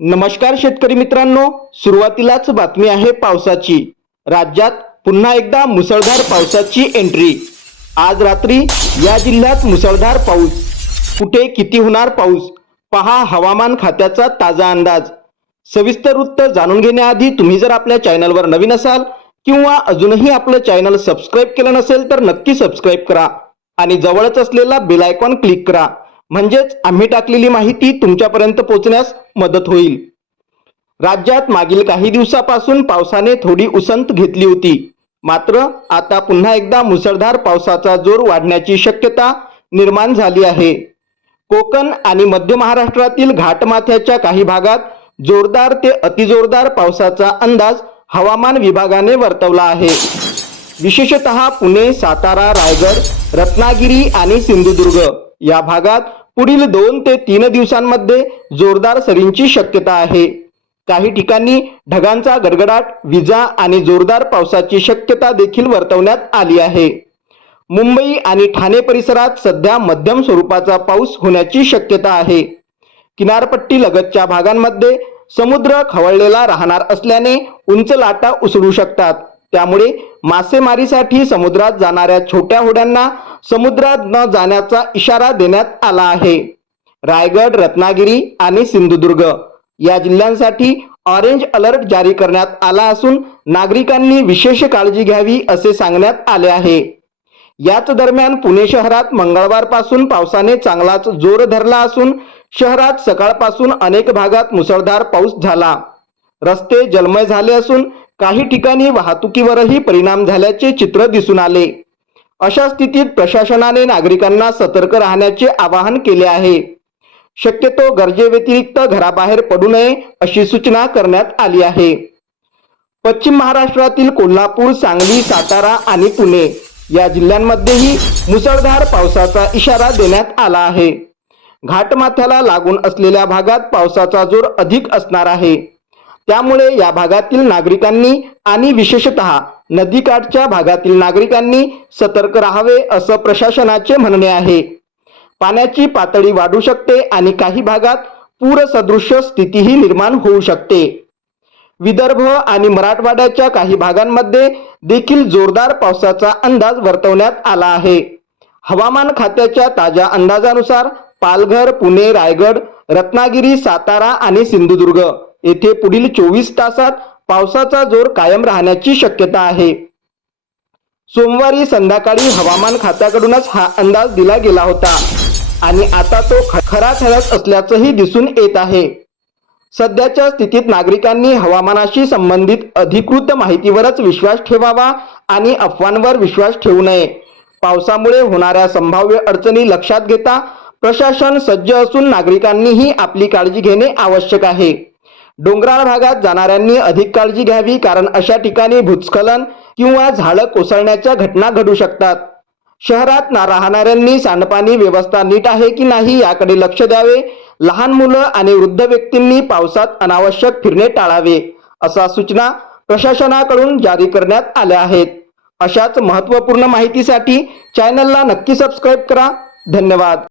नमस्कार शेतकरी मित्रांनो सुरुवातीलाच बातमी आहे पावसाची. राज्यात पुन्हा एकदा मुसळधार पावसाची एंट्री आज रात्री या जिल्ह्यात मुसळधार पाऊस. कुठे किती होणार पाऊस? पहा हवामान खात्याचा ताजा अंदाज. सविस्तर वृत्त जाणून घेण्याआधी तुम्ही जर आपल्या चॅनलवर नवीन असाल किंवा अजूनही आपलं चॅनल सबस्क्राईब केलं नसेल तर नक्की सबस्क्राईब करा आणि जवळच असलेला बेल आयकॉन क्लिक करा. म्हणजेच आम्ही टाकलेली माहिती तुमच्यापर्यंत पोहोचण्यास मदत होईल. राज्यात मागील काही दिवसापासून पावसाने थोडी उसंत घेतली होती. मात्र आता पुन्हा एकदा मुसळधार पावसाचा जोर वाढण्याची शक्यता निर्माण झाली आहे. कोकण आणि मध्य महाराष्ट्रातील घाटमाथ्याच्या काही भागात जोरदार ते अतिजोरदार पावसाचा अंदाज हवामान विभागाने वर्तवला आहे. विशेषतः पुणे सातारा रायगड रत्नागिरी आणि सिंधुदुर्ग. या भागात पुढील दोन ते तीन दिवसांमध्ये जोरदार सरींची शक्यता आहे. काही ठिकाणी ढगांचा गडगडाट विजा आणि जोरदार पावसाची शक्यता देखील वर्तवण्यात आली आहे. मुंबई आणि ठाणे परिसरात सध्या मध्यम स्वरूपाचा पाऊस होण्याची शक्यता आहे. किनारपट्टी लगतच्या भागांमध्ये समुद्र खवळलेला राहणार असल्याने उंच लाटा उसळू शकतात. त्यामुळे मासेमारीसाठी समुद्रात जाणाऱ्या छोट्या होड्यांना समुद्रात न जाण्याचा इशारा देण्यात आला आहे. रायगड रत्नागिरी आणि सिंधुदुर्ग या जिल्ह्यांसाठी ऑरेंज अलर्ट जारी करण्यात आला असून नागरिकांनी विशेष काळजी घ्यावी असे सांगण्यात आले आहे. याच दरम्यान पुणे शहरात मंगळवारपासून पावसाने चांगलाच जोर धरला असून शहरात सकाळपासून अनेक भागात मुसळधार पाऊस झाला. रस्ते जलमय झाले असून काही ठिकाणी वाहतुकीवरही परिणाम झाल्याचे चित्र दिसून आले. अशा स्थितीत प्रशासनाने नागरिकांना सतर्क राहण्याचे आवाहन केले आहे. शक्यतो गरजेव्यतिरिक्त घराबाहेर पडू नये अशी सूचना करण्यात आली आहे. पश्चिम महाराष्ट्रातील कोल्हापूर सांगली सातारा आणि पुणे या जिल्ह्यांमध्येही मुसळधार पावसाचा इशारा देण्यात आला आहे. घाटमाथ्याला लागून असलेल्या भागात पावसाचा जोर अधिक असणार आहे. त्यामुळे या भागातील नागरिकांनी आणि विशेषतः नदीकाठच्या भागातील नागरिकांनी सतर्क राहावे असं प्रशासनाचे म्हणणे आहे. पाण्याची पातळी वाढू शकते आणि काही भागात पूरसदृश्य स्थितीही निर्माण होऊ शकते. विदर्भ आणि मराठवाड्याच्या काही भागांमध्ये देखील जोरदार पावसाचा अंदाज वर्तवण्यात आला आहे. हवामान खात्याच्या ताज्या अंदाजानुसार पालघर पुणे रायगड रत्नागिरी सातारा आणि सिंधुदुर्ग येथे पुढील चोवीस तासात पावसाचा जोर कायम राहण्याची शक्यता आहे. सोमवारी संध्याकाळी हवामान खात्याकडूनच हा अंदाज दिला गेला होता आणि आता तो खरा ठरत असल्याचंही दिसून येत आहे. सध्याच्या स्थितीत नागरिकांनी हवामानाशी संबंधित अधिकृत माहितीवरच विश्वास ठेवावा आणि अफवांवर विश्वास ठेवू नये. पावसामुळे होणाऱ्या संभाव्य अडचणी लक्षात घेता प्रशासन सज्ज असून नागरिकांनीही आपली काळजी घेणे आवश्यक आहे. डोंगराळ भागात जाणाऱ्यांनी अधिक काळजी घ्यावी कारण अशा ठिकाणी भूस्खलन किंवा झाडं कोसळण्याच्या घटना घडू शकतात. शहरात ना राहणाऱ्यांनी सांडपाणी व्यवस्था नीट आहे की नाही याकडे लक्ष द्यावे. लहान मुलं आणि वृद्ध व्यक्तींनी पावसात अनावश्यक फिरणे टाळावे असा सूचना प्रशासनाकडून जारी करण्यात आल्या आहेत. अशाच महत्त्वपूर्ण माहितीसाठी चॅनलला नक्की सबस्क्राईब करा. धन्यवाद.